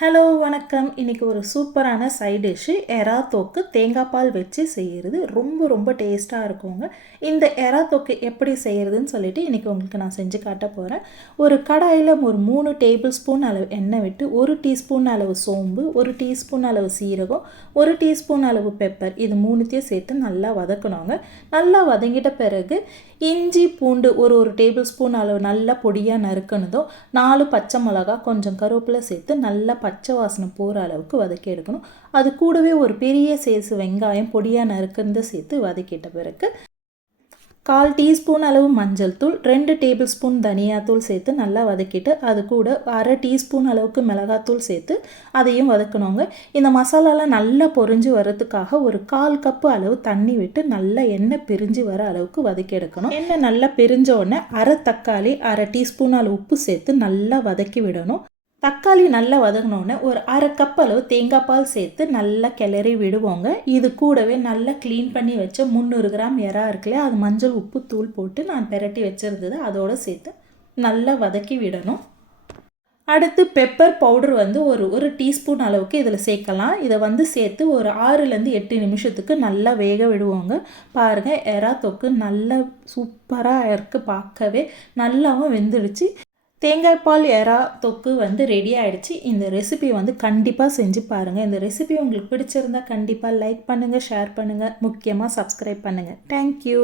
Hello வணக்கம். இன்றைக்கி ஒரு சூப்பரான சைட் டிஷ்ஷு எறா தொக்கு தேங்காய் பால் வச்சு செய்கிறது ரொம்ப டேஸ்ட்டாக இருக்குங்க. இந்த எறா தொக்கு எப்படி செய்கிறதுன்னு சொல்லிட்டு இன்றைக்கி உங்களுக்கு நான் செஞ்சு காட்ட போகிறேன். ஒரு கடாயில் ஒரு 3 டேபிள் ஸ்பூன் அளவு எண்ணெய் விட்டு 1 டீஸ்பூன் அளவு சோம்பு, 1 டீஸ்பூன் அளவு சீரகம், 1 டீஸ்பூன் அளவு பெப்பர் இது மூணுத்தையும் சேர்த்து நல்லா வதக்கணுங்க. நல்லா வதங்கிட்ட பிறகு இஞ்சி பூண்டு ஒரு டேபிள் ஸ்பூன் அளவு நல்லா பொடியாக நறுக்கணுதும், 4 பச்சை மிளகா, கொஞ்சம் கருவேப்பிலை சேர்த்து நல்லா பச்சை வாசனை போகிற அளவுக்கு வதக்கி எடுக்கணும். அது கூடவே ஒரு பெரிய சைஸ் வெங்காயம் பொடியாக நறுக்குன்னு சேர்த்து வதக்கிட்ட பிறகு 1/4 டீஸ்பூன் அளவு மஞ்சள் தூள், 2 டேபிள் ஸ்பூன் தனியாத்தூள் சேர்த்து நல்லா வதக்கிட்டு அது கூட 1/2 டீஸ்பூன் அளவுக்கு மிளகாத்தூள் சேர்த்து அதையும் வதக்கணுங்க. இந்த மசாலாலாம் நல்லா பொரிஞ்சு வரதுக்காக ஒரு 1/4 கப்பு அளவு தண்ணி விட்டு நல்லா எண்ணெய் பிரிஞ்சு வர அளவுக்கு வதக்கி எடுக்கணும். எண்ணெய் நல்லா பிரிஞ்ச உடனே 1/2 தக்காளி, 1/2 டீஸ்பூன் அளவு உப்பு சேர்த்து நல்லா வதக்கி விடணும். தக்காளி நல்லா வதங்கினோடனே ஒரு 1/2 கப் அளவு தேங்காய் பால் சேர்த்து நல்லா கிளறி விடுவோங்க. இது கூடவே நல்லா க்ளீன் பண்ணி வச்ச 300 கிராம் எறா இருக்குல்லையா, அது மஞ்சள் உப்பு தூள் போட்டு நான் பெரட்டி வச்சுருந்தது அதோடு சேர்த்து நல்லா வதக்கி விடணும். அடுத்து பெப்பர் பவுடர் ஒரு டீஸ்பூன் அளவுக்கு இதில் சேர்க்கலாம். இதை சேர்த்து ஒரு 6லேருந்து 8 நிமிஷத்துக்கு நல்லா வேக விடுவோங்க. பாருங்கள், எறா தொக்கு நல்லா சூப்பராக இருக்குது. பார்க்கவே நல்லாவும் வெந்துடுச்சு. தேங்காய் பால் எறா தொக்கு ரெடி ஆகிடுச்சு. இந்த ரெசிபி கண்டிப்பாக செஞ்சு பாருங்கள். இந்த ரெசிபி உங்களுக்கு பிடிச்சிருந்தா கண்டிப்பாக லைக் பண்ணுங்கள், ஷேர் பண்ணுங்கள், முக்கியமாக சப்ஸ்கிரைப் பண்ணுங்கள். தேங்க்யூ.